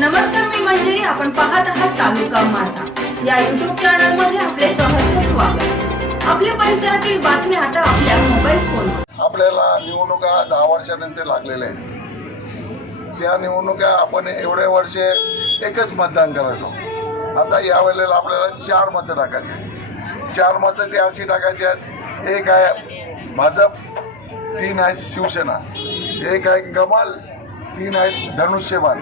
नमस्कार मी मंजिरी. आपण पाहत आहात तालुका माझा. या युट्यूब चॅनलमध्ये आपले सहर्ष स्वागत. आपल्या परिसरातील बातम्या आता आपल्या मोबाईल फोन आपल्याला निवडणुका दहा वर्षानंतर लागलेल्या आहेत. त्या निवडणुका आपण एवढे वर्षे एकच मतदान करायचो. आता या वेळेला आपल्याला चार मतं टाकायचे चार मतं ते अशी टाकायचे आहेत. एक आहे भाजप तीन आहे शिवसेना. एक आहे कमल तीन आहेत धनुष्यबाण.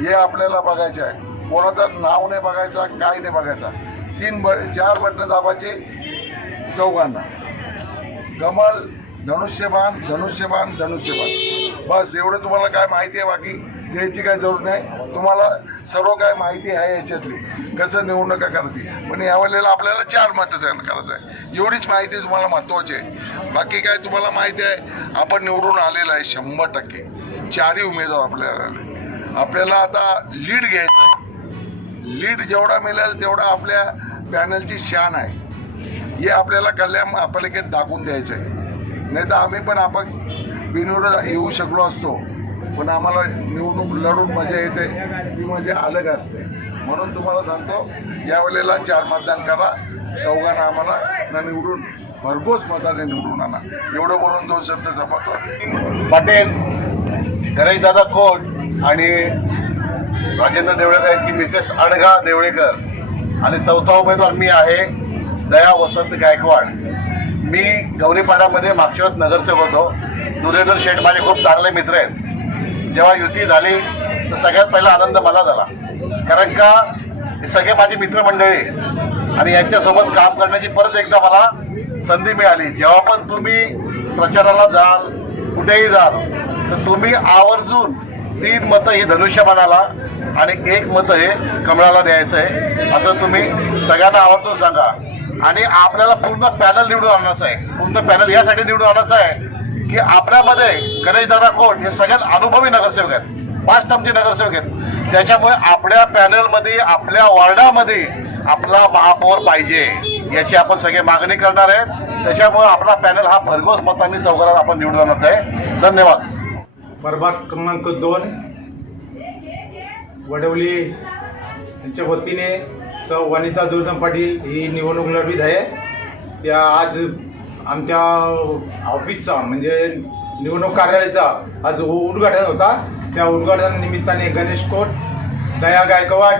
हे आपल्याला बघायचे आहे. कोणाचं नाव नाही बघायचा काय नाही बघायचा. तीन ब चार बटणं दाबायचे चौघांना. कमल धनुष्यबाण धनुष्यबाण धनुष्यबाण. बस एवढं तुम्हाला काय माहिती आहे बाकी? द्यायची काय जरूर नाही. तुम्हाला सर्व काय माहिती आहे याच्यातली. कसं निवडणुका करते पण यावेळेला आपल्याला चार मतदान करायचं आहे. एवढीच माहिती तुम्हाला महत्त्वाची आहे. बाकी काय तुम्हाला माहिती आहे? आपण निवडून आलेलं आहे शंभर टक्के. चारही उमेदवार आपल्याला आपल्याला आता लीड घ्यायचं आहे. लीड जेवढा मिळेल तेवढा आपल्या पॅनलची शान आहे. हे आपल्याला कल्याण महापालिकेत दाखवून द्यायचं आहे. नाही तर आम्ही पण आपण बिनविरोध येऊ शकलो असतो. पण आम्हाला निवडणूक लढून मजा येते ती म्हणजे अलग असते. म्हणून तुम्हाला सांगतो यावेळेला चार मतदान करा. चौघांना आम्हाला न निवडून भरघोस मताने निवडून आणा. एवढं बोलून दोन शब्द जपतो पटेल गणेशदादा खोट आणि राजेंद्र देवळेकर यांची मिसेस अणघा देवळेकर आणि चौथा उमेदवार मी आहे दया वसंत गायकवाड. मी गौरीपाड्यामध्ये मागच्या वेळेस नगरसेवक होतो. दुरेधर शेठ माझे खूप चांगले मित्र आहेत. जेव्हा युती झाली तर सगळ्यात पहिला आनंद मला झाला. कारण का हे सगळे माझी मित्रमंडळी आणि यांच्यासोबत काम करण्याची परत एकदा मला संधी मिळाली. जेव्हा पण तुम्ही प्रचाराला जाल कुठेही जाल तर तुम्ही आवर्जून तीन मतं ही धनुष्यबाणाला आणि एक मतं हे कमळाला द्यायचं आहे. असं तुम्ही सगळ्यांना आवर्जून सांगा. आणि आपल्याला पूर्ण पॅनल निवडून आणायचं आहे. पूर्ण पॅनल यासाठी निवडून आणायचं आहे की आपल्यामध्ये गणेशदादा कोट हे सगळ्यात अनुभवी नगरसेवक आहेत. पाच नगरसेवक आहेत. त्याच्यामुळे आपल्या पॅनलमध्ये आपल्या वॉर्डामध्ये आपला महापौर पाहिजे याची आपण सगळे मागणी करणार आहेत त्याच्यामुळे आपला पॅनल हा भरघोस मतांनी चौघाला आपण निवडून आणत आहे. धन्यवाद. प्रभाग क्रमांक दोन वडवली यांच्या वतीने सौ. वनिता दुर्दम पाटील ही निवडणूक लढवीत आहे. त्या आज आमच्या ऑफिसचा म्हणजे निवडणूक कार्यालयाचा आज उद्घाटन होता. त्या उद्घाटन निमित्ताने गणेश कोट दया गायकवाड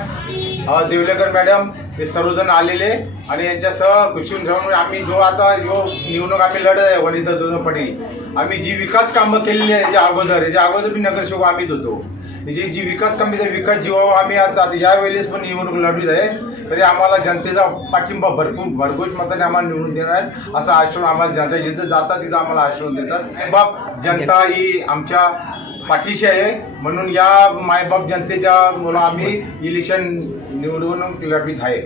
देवलेकर मॅडम हे सर्वजण आलेले आणि यांच्यासह खुशून ठेवून आम्ही जो आता जो निवडणूक आम्ही लढत आहे वनिता दुर्दम पाटील आम्ही जी विकास कामं केलेली आहे याच्या अगोदर याच्या अगोदर मी नगरसेवक आम्हीच होतो. जी जी विकास कामे त्या विकास जीवावर आम्ही आता यावेळेस पण निवडणूक लढवीत आहे तरी आम्हाला जनतेचा पाठिंबा भरपूर भरघोष मताने आम्हाला निवडून देणार आहेत असं आश्रम आम्हाला ज्यांच्या जिथं जातात तिथं आम्हाला आश्रम देतात. बाप जनता ही आमच्या पाठीशी आहे. म्हणून या मायबाप जनतेच्या मुलं आम्ही इलेक्शन निवडणूक लढवीत आहे.